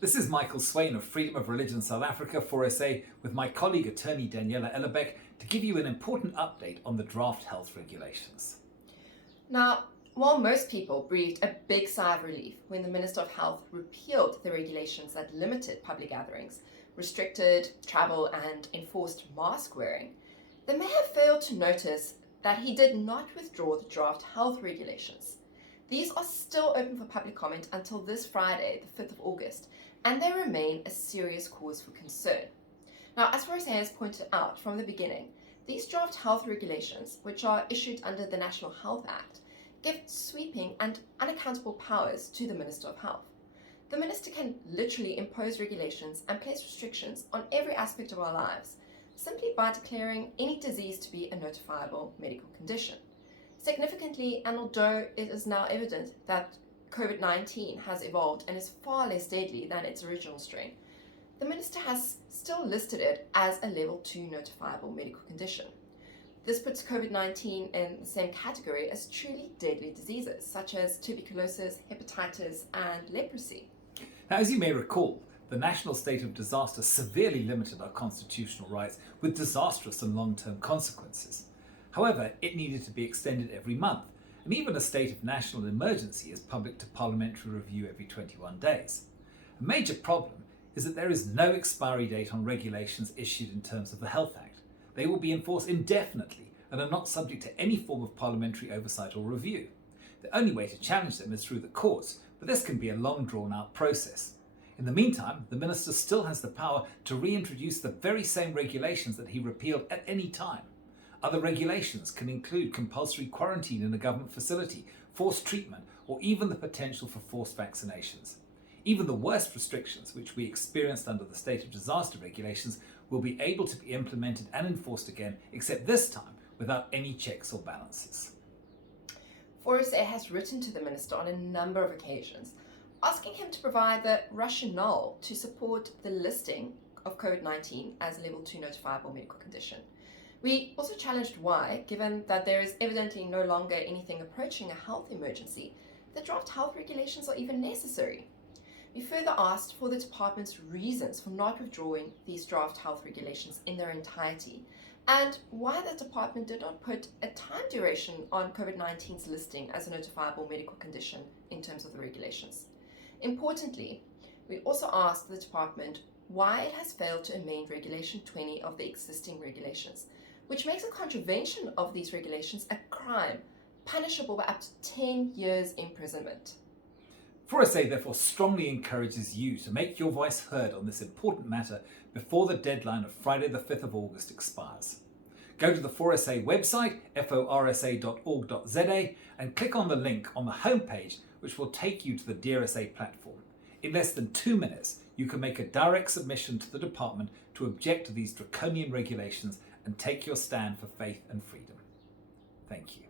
This is Michael Swain of Freedom of Religion South Africa 4SA with my colleague attorney Daniela Ellerbeck to give you an important update on the draft health regulations. Now, while most people breathed a big sigh of relief when the Minister of Health repealed the regulations that limited public gatherings, restricted travel, and enforced mask wearing, they may have failed to notice that he did not withdraw the draft health regulations. These are still open for public comment until this Friday, the 5th of August, and they remain a serious cause for concern. Now, as Rosa has pointed out from the beginning, these draft health regulations, which are issued under the National Health Act, give sweeping and unaccountable powers to the Minister of Health. The Minister can literally impose regulations and place restrictions on every aspect of our lives, simply by declaring any disease to be a notifiable medical condition. Significantly, and although it is now evident that COVID-19 has evolved and is far less deadly than its original strain, the Minister has still listed it as a level 2 notifiable medical condition. This puts COVID-19 in the same category as truly deadly diseases, such as tuberculosis, hepatitis, and leprosy. Now, as you may recall, the national state of disaster severely limited our constitutional rights with disastrous and long-term consequences. However, it needed to be extended every month, and even a state of national emergency is subject to parliamentary review every 21 days. A major problem is that there is no expiry date on regulations issued in terms of the Health Act. They will be enforced indefinitely and are not subject to any form of parliamentary oversight or review. The only way to challenge them is through the courts, but this can be a long drawn-out process. In the meantime, the Minister still has the power to reintroduce the very same regulations that he repealed at any time. Other regulations can include compulsory quarantine in a government facility, forced treatment, or even the potential for forced vaccinations. Even the worst restrictions, which we experienced under the state of disaster regulations, will be able to be implemented and enforced again, except this time without any checks or balances. 4SA has written to the Minister on a number of occasions, asking him to provide the rationale to support the listing of COVID-19 as a level 2 notifiable medical condition. We also challenged why, given that there is evidently no longer anything approaching a health emergency, the draft health regulations are even necessary. We further asked for the department's reasons for not withdrawing these draft health regulations in their entirety, and why the department did not put a time duration on COVID-19's listing as a notifiable medical condition in terms of the regulations. Importantly, we also asked the department why it has failed to amend Regulation 20 of the existing regulations, which makes a contravention of these regulations a crime punishable by up to 10 years imprisonment. 4SA therefore strongly encourages you to make your voice heard on this important matter before the deadline of Friday the 5th of August expires. Go to the 4SA website, forsa.org.za, and click on the link on the homepage which will take you to the DRSA platform. In less than 2 minutes, you can make a direct submission to the department to object to these draconian regulations and take your stand for faith and freedom. Thank you.